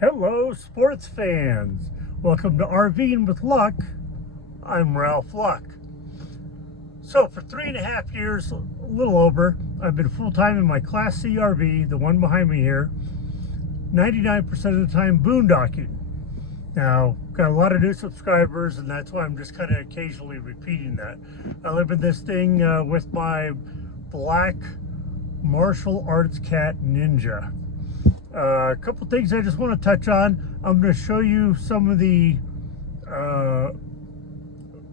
Hello, sports fans. Welcome to RVing with Luck. I'm Ralph Luck. So for 3.5 years, a little over, I've been full-time in my Class C RV, the one behind me here, 99% of the time boondocking. Now, got a lot of new subscribers, and that's why I'm just kind of occasionally repeating that. I live in this thing with my black martial arts cat, Ninja. A couple things I just want to touch on. I'm going to show you some of the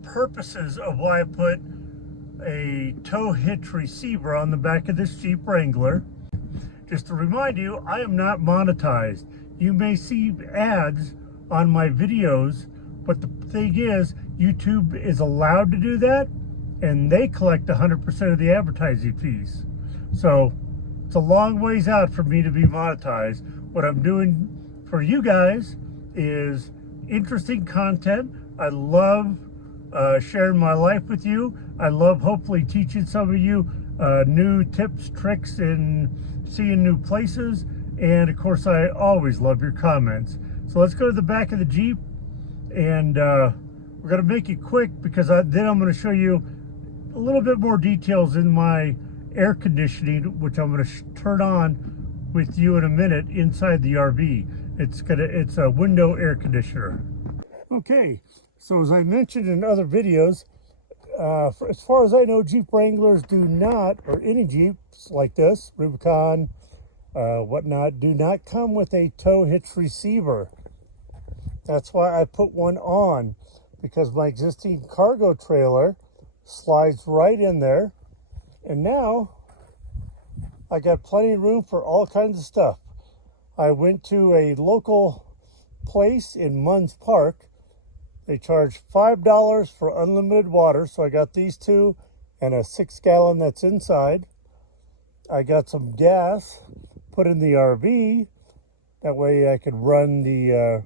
purposes of why I put a tow hitch receiver on the back of this Jeep Wrangler. Just to remind you, I am not monetized. You may see ads on my videos, but the thing is, YouTube is allowed to do that, and they collect 100% of the advertising fees. So it's a long ways out for me to be monetized. What I'm doing for you guys is interesting content. I love sharing my life with you. I love hopefully teaching some of you new tips, tricks, and seeing new places. And of course, I always love your comments. So let's go to the back of the Jeep, and we're gonna make it quick because then I'm gonna show you a little bit more details in my air conditioning, which I'm going to turn on with you in a minute inside the RV. It's a window air conditioner. Okay, so as I mentioned in other videos, as far as I know, Jeep Wranglers do not, or any Jeeps like this, Rubicon, whatnot, do not come with a tow hitch receiver. That's why I put one on, because my existing cargo trailer slides right in there. And now I got plenty of room for all kinds of stuff. I went to a local place in Munns Park. They charge $5 for unlimited water. So I got these two and a 6-gallon that's inside. I got some gas put in the RV. That way I could run the,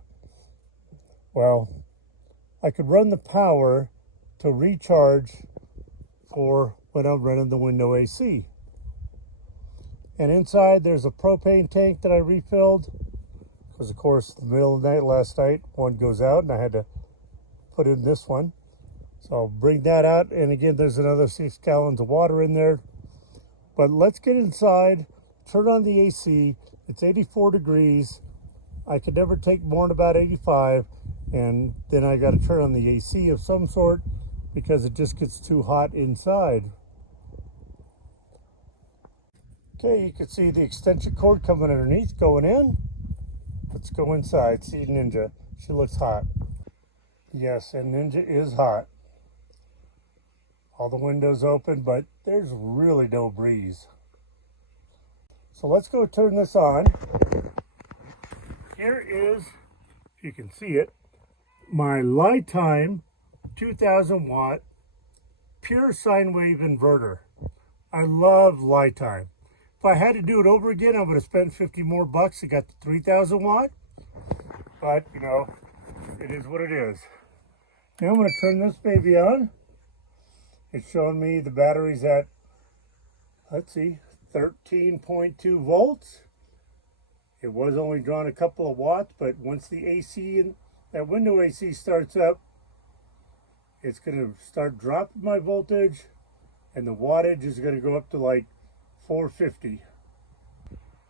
I could run the power to recharge for when I'm running the window AC. And inside there's a propane tank that I refilled, because of course in the middle of the night last night one goes out and I had to put in this one. So I'll bring that out, and again there's another 6 gallons of water in there. But let's get inside, turn on the AC. It's 84 degrees. I could never take more than about 85, and then I got to turn on the AC of some sort because it just gets too hot inside. Okay, you can see the extension cord coming underneath, going in. Let's go inside, see Ninja. She looks hot. Yes, and Ninja is hot. All the windows open, but there's really no breeze. So let's go turn this on. Here is, if you can see it, my Lifetime 2000 watt pure sine wave inverter. I love Lifetime. If I had to do it over again, I would have spent 50 more bucks. I got the 3000 watt, but you know, it is what it is. Now I'm going to turn this baby on. It's showing me the battery's at, let's see, 13.2 volts. It was only drawing a couple of watts, but once the AC and that window AC starts up, it's going to start dropping my voltage, and the wattage is going to go up to like 450.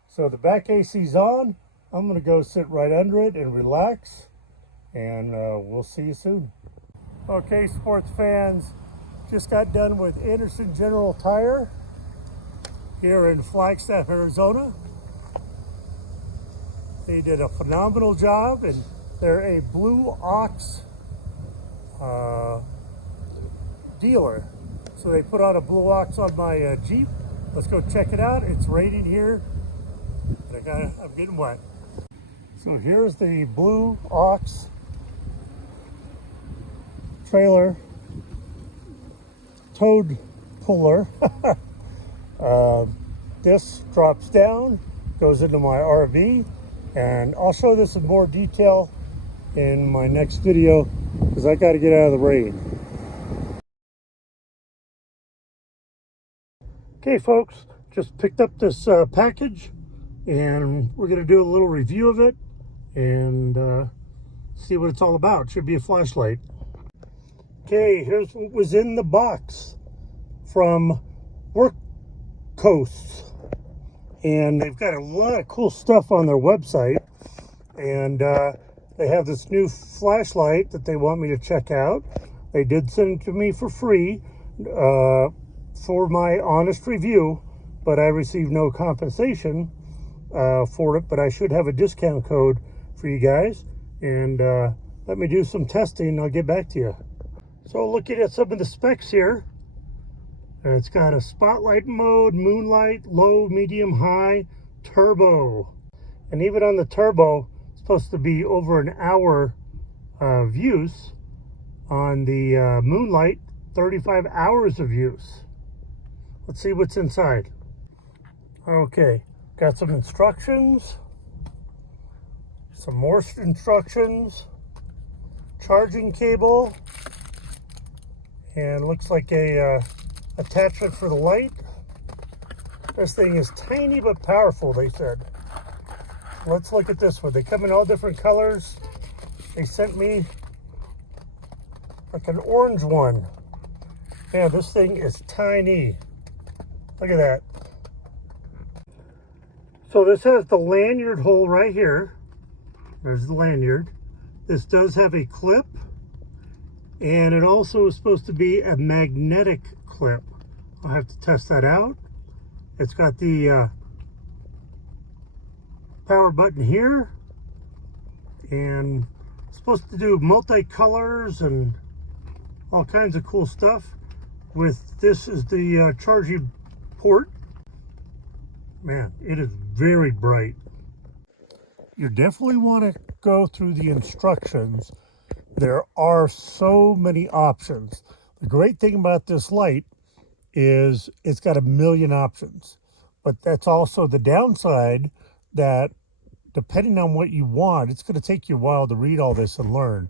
So the back AC's on. I'm going to go sit right under it and relax, and we'll see you soon. Okay, sports fans, just got done with Anderson General Tire here in Flagstaff, Arizona. They did a phenomenal job, and they're a Blue Ox dealer. So they put on a Blue Ox on my Jeep. Let's go check it out. It's raining here, and I'm getting wet. So here's the Blue Ox trailer towed puller. This drops down, goes into my RV, and I'll show this in more detail in my next video because I got to get out of the rain. Okay folks, just picked up this package, and we're going to do a little review of it. and see what it's all about. Should be a flashlight. Okay, here's what was in the box from Work Coasts. And they've got a lot of cool stuff on their website. And they have this new flashlight that they want me to check out. They did send it to me for free for my honest review, but I received no compensation for it. But I should have a discount code for you guys. And let me do some testing and I'll get back to you. So looking at some of the specs here, it's got a spotlight mode, moonlight, low, medium, high, turbo. And even on the turbo, it's supposed to be over an hour of use. On the moonlight, 35 hours of use. Let's see what's inside. Okay, got some instructions, some more instructions, charging cable, and looks like a attachment for the light. This thing is tiny but powerful, they said. Let's look at this one. They come in all different colors. They sent me like an orange one. Yeah, this thing is tiny. Look at that. So this has the lanyard hole right here. There's the lanyard. This does have a clip, and it also is supposed to be a magnetic clip. I'll have to test that out. It's got the power button here, and it's supposed to do multi-colors and all kinds of cool stuff. With this is the charging port. Man, it is very bright. You definitely want to go through the instructions. There are so many options. The great thing about this light is it's got a million options, but that's also the downside, that depending on what you want, it's going to take you a while to read all this and learn.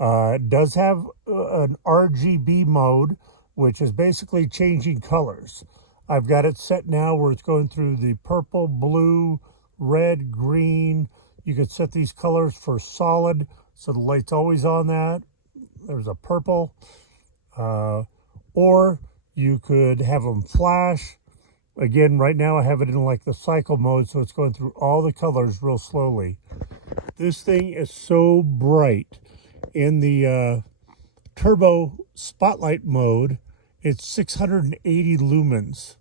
It does have an RGB mode, which is basically changing colors. I've got it set now where it's going through the purple, blue, red, green. You could set these colors for solid, so the light's always on that. There's a purple. Or you could have them flash. Again, right now I have it in like the cycle mode, so it's going through all the colors real slowly. This thing is so bright. In the turbo spotlight mode, it's 680 lumens,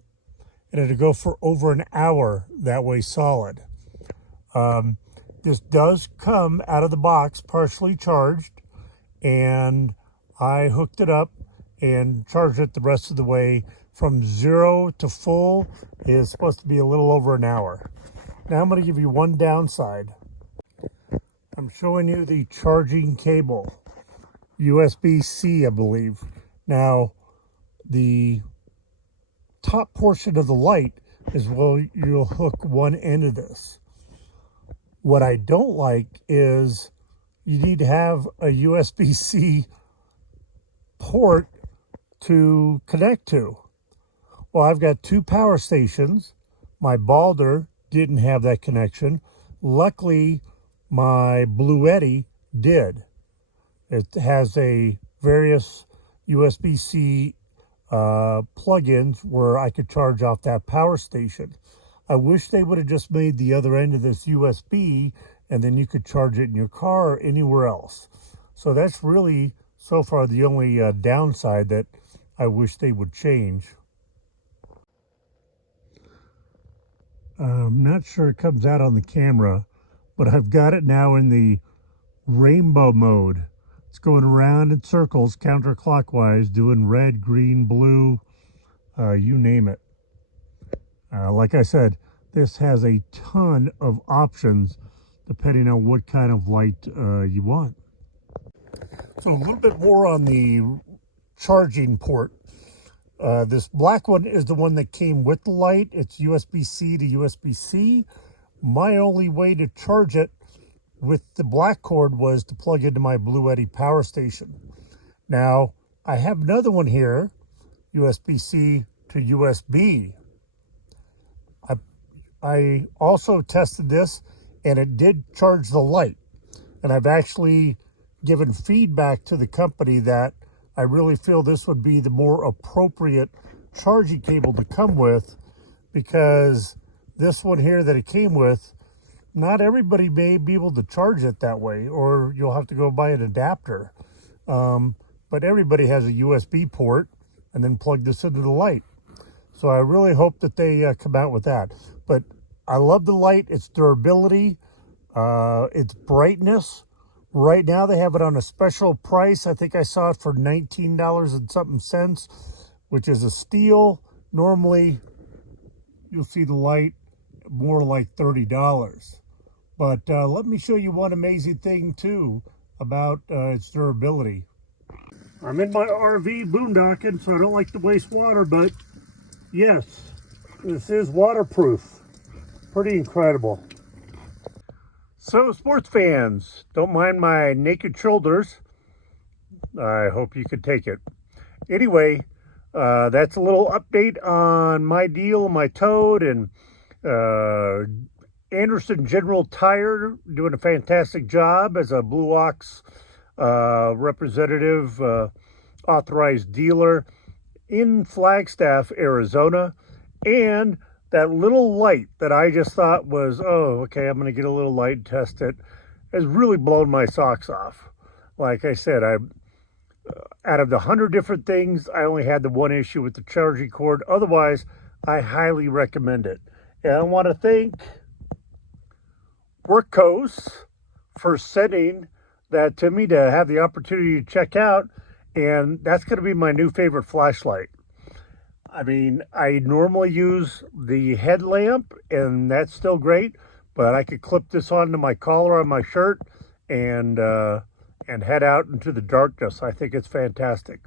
and it'll go for over an hour that way solid. This does come out of the box partially charged, and I hooked it up and charged it the rest of the way. From 0 to full is supposed to be a little over an hour. Now I'm going to give you one downside. I'm showing you the charging cable, USB-C, I believe. Now, the top portion of the light is where you'll hook one end of this. What I don't like is you need to have a USB-C port to connect to. Well, I've got two power stations. My Balder didn't have that connection. Luckily, my Bluetti did. It has a various USB-C plugins where I could charge off that power station. I wish they would have just made the other end of this USB, and then you could charge it in your car or anywhere else. So that's really, so far, the only downside that I wish they would change. I'm not sure it comes out on the camera, but I've got it now in the rainbow mode. It's going around in circles counterclockwise, doing red, green, blue, you name it. Like I said, this has a ton of options depending on what kind of light you want. So a little bit more on the charging port. This black one is the one that came with the light. It's USB-C to USB-C. My only way to charge it with the black cord was to plug into my Bluetti power station. Now, I have another one here, USB-C to USB. I also tested this and it did charge the light. And I've actually given feedback to the company that I really feel this would be the more appropriate charging cable to come with, because this one here that it came with, not everybody may be able to charge it that way, or you'll have to go buy an adapter. But everybody has a USB port and then plug this into the light. So I really hope that they come out with that. But I love the light, its durability, its brightness. Right now they have it on a special price. I think I saw it for $19 and something cents, which is a steal. Normally you'll see the light more like $30. But let me show you one amazing thing too about its durability. I'm in my RV boondocking, so I don't like to waste water, but yes, this is waterproof. Pretty incredible. So, sports fans, don't mind my naked shoulders. I hope you could take it. Anyway, that's a little update on my deal, my Toad, and Anderson General Tire doing a fantastic job as a Blue Ox representative, authorized dealer in Flagstaff, Arizona. And that little light that I just thought was, oh, okay, I'm going to get a little light and test it, has really blown my socks off. Like I said, out of the 100 different things, I only had the one issue with the charging cord. Otherwise, I highly recommend it. And I want to thank Workos for sending that to me to have the opportunity to check out, and that's going to be my new favorite flashlight. I mean, I normally use the headlamp, and that's still great, but I could clip this onto my collar on my shirt and head out into the darkness. I think it's fantastic.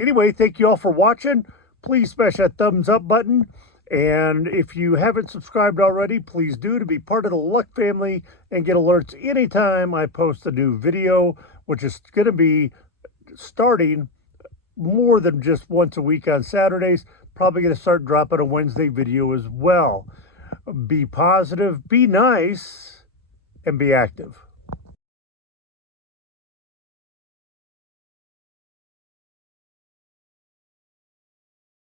Anyway, thank you all for watching. Please smash that thumbs up button. And if you haven't subscribed already, please do, to be part of the Luck family and get alerts anytime I post a new video, which is going to be starting more than just once a week on Saturdays. Probably going to start dropping a Wednesday video as well. Be positive, be nice, and be active.